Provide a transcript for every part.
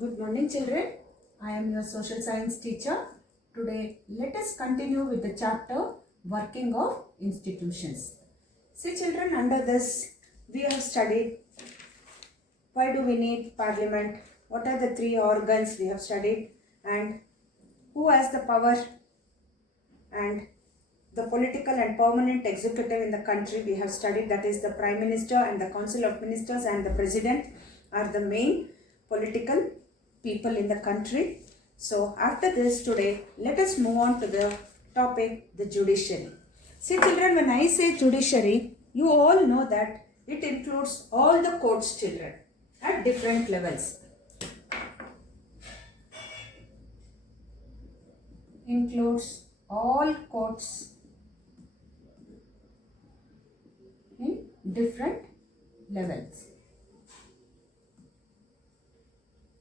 Good morning children. I am your social science teacher. Today let us continue with the chapter Working of Institutions. See children, under this we have studied why do we need parliament, what are the three organs we have studied, and who has the power, and the political and permanent executive in the country we have studied, that is the Prime Minister and the Council of Ministers and the President are the main political people in the country. So after this today, let us move on to the topic, the judiciary. See children, when I say judiciary, you all know that it includes all the courts children at different levels. Includes all courts in different levels.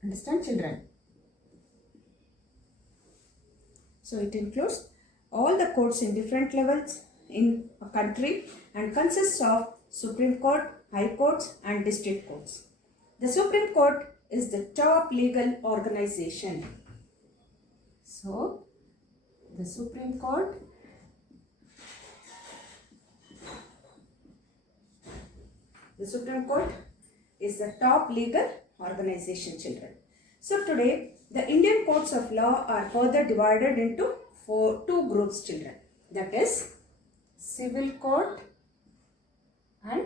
Understand children? So it includes all the courts in different levels in a country and consists of Supreme Court, High Courts and District Courts. The Supreme Court is the top legal organization. So the Supreme Court is the top legal organization children. So today the Indian courts of law are further divided into two groups children, that is civil court and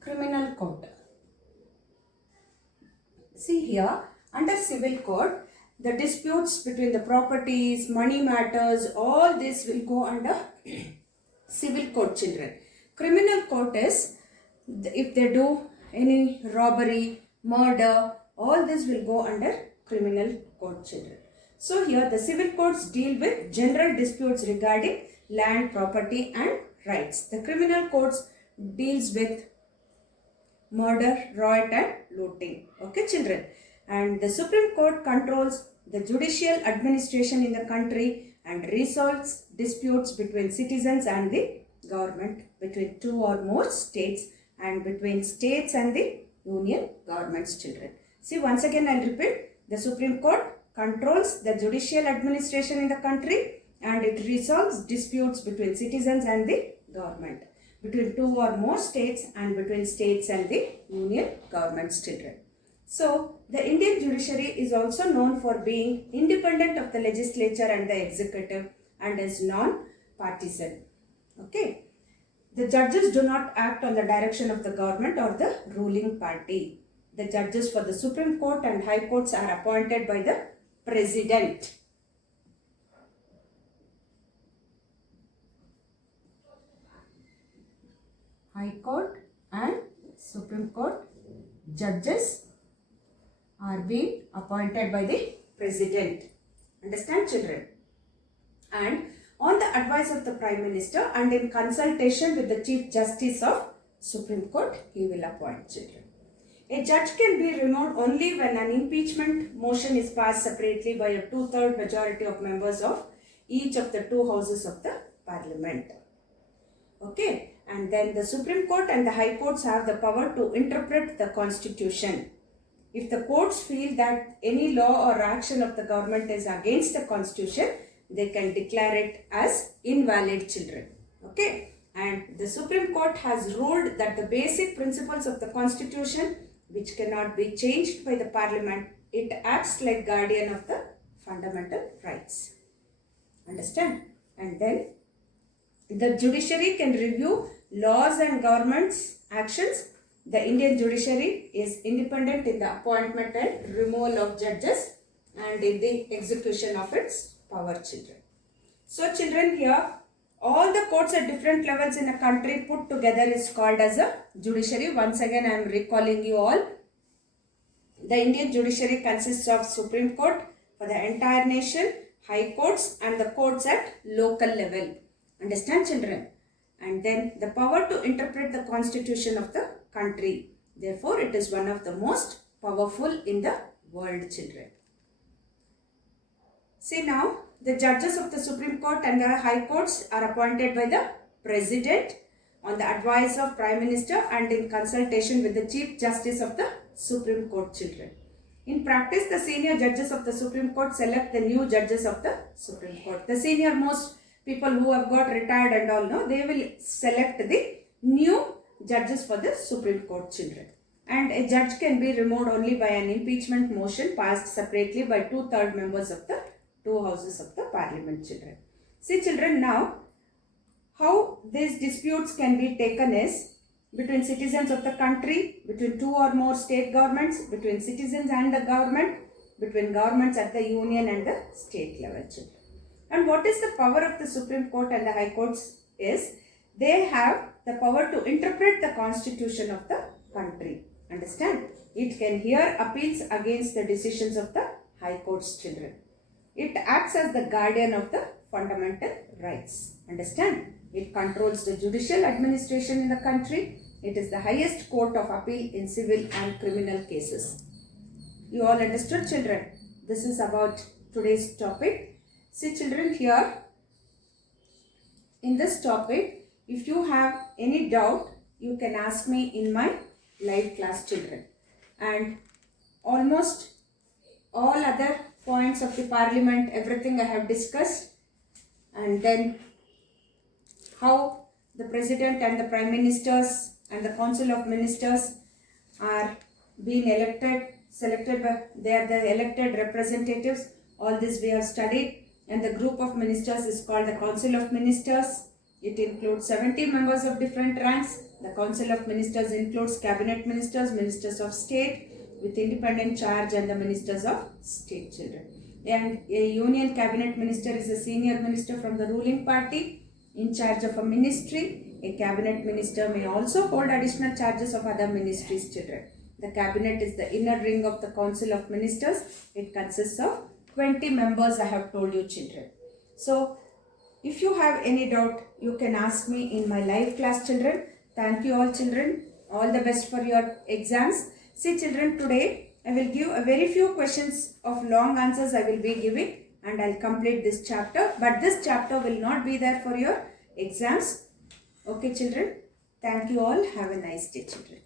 criminal court. See here, under civil court the disputes between the properties, money matters, all this will go under civil court children. Criminal court is if they do any robbery, murder, all this will go under criminal court children. So here the civil courts deal with general disputes regarding land, property and rights. The criminal courts deals with murder, riot and looting. Okay children. And the Supreme Court controls the judicial administration in the country and resolves disputes between citizens and the government, between two or more states and between states and the union governments children. See, once again I will repeat, the Supreme Court controls the judicial administration in the country and it resolves disputes between citizens and the government, between two or more states and between states and the union governments children. So the Indian judiciary is also known for being independent of the legislature and the executive and is non-partisan. Okay. The judges do not act on the direction of the government or the ruling party. The judges for the Supreme Court and High Courts are appointed by the President. High Court and Supreme Court judges are being appointed by the President. Understand children? And on the advice of the Prime Minister and in consultation with the Chief Justice of Supreme Court, he will appoint children. A judge can be removed only when an impeachment motion is passed separately by a 2/3 majority of members of each of the two houses of the Parliament. Okay, and then the Supreme Court and the High Courts have the power to interpret the Constitution. If the courts feel that any law or action of the government is against the Constitution, they can declare it as invalid children. Okay, and the Supreme Court has ruled that the basic principles of the Constitution, which cannot be changed by the Parliament, it acts like guardian of the fundamental rights. Understand? And then the judiciary can review laws and government's actions. The Indian judiciary is independent in the appointment and removal of judges and in the execution of its power children. So children, here all the courts at different levels in a country put together is called as a judiciary. Once again I am recalling you all. The Indian judiciary consists of Supreme Court for the entire nation, High Courts and the courts at local level. Understand children? And then the power to interpret the Constitution of the country. Therefore it is one of the most powerful in the world children. See now, the judges of the Supreme Court and the High Courts are appointed by the President on the advice of Prime Minister and in consultation with the Chief Justice of the Supreme Court children. In practice, the senior judges of the Supreme Court select the new judges of the Supreme Court. The senior most people who have got retired and all, no, they will select the new judges for the Supreme Court, children. And a judge can be removed only by an impeachment motion passed separately by 2/3 members of the two houses of the parliament, children. See, children, now how these disputes can be taken is between citizens of the country, between two or more state governments, between citizens and the government, between governments at the union and the state level, children. And what is the power of the Supreme Court and the High Courts is they have the power to interpret the constitution of the country. Understand? It can hear appeals against the decisions of the High Courts, children. It acts as the guardian of the fundamental rights. Understand? It controls the judicial administration in the country. It is the highest court of appeal in civil and criminal cases. You all understood, children? This is about today's topic. See, children, here in this topic, if you have any doubt, you can ask me in my live class, children. And almost all other points of the parliament, everything I have discussed. And then how the president and the prime ministers and the council of ministers are being elected, selected by, they are the elected representatives. All this we have studied. And the group of ministers is called the council of ministers. It includes 70 members of different ranks. The council of ministers includes cabinet ministers, ministers of state with independent charge, and the ministers of state, children. And a union cabinet minister is a senior minister from the ruling party in charge of a ministry. A cabinet minister may also hold additional charges of other ministries, children. The cabinet is the inner ring of the council of ministers. It consists of 20 members, I have told you, children. So, if you have any doubt, you can ask me in my live class, children. Thank you all, children. All the best for your exams. See, children, today I will give a very few questions of long answers I will be giving, and I'll complete this chapter. But this chapter will not be there for your exams. Okay, children. Thank you all. Have a nice day, children.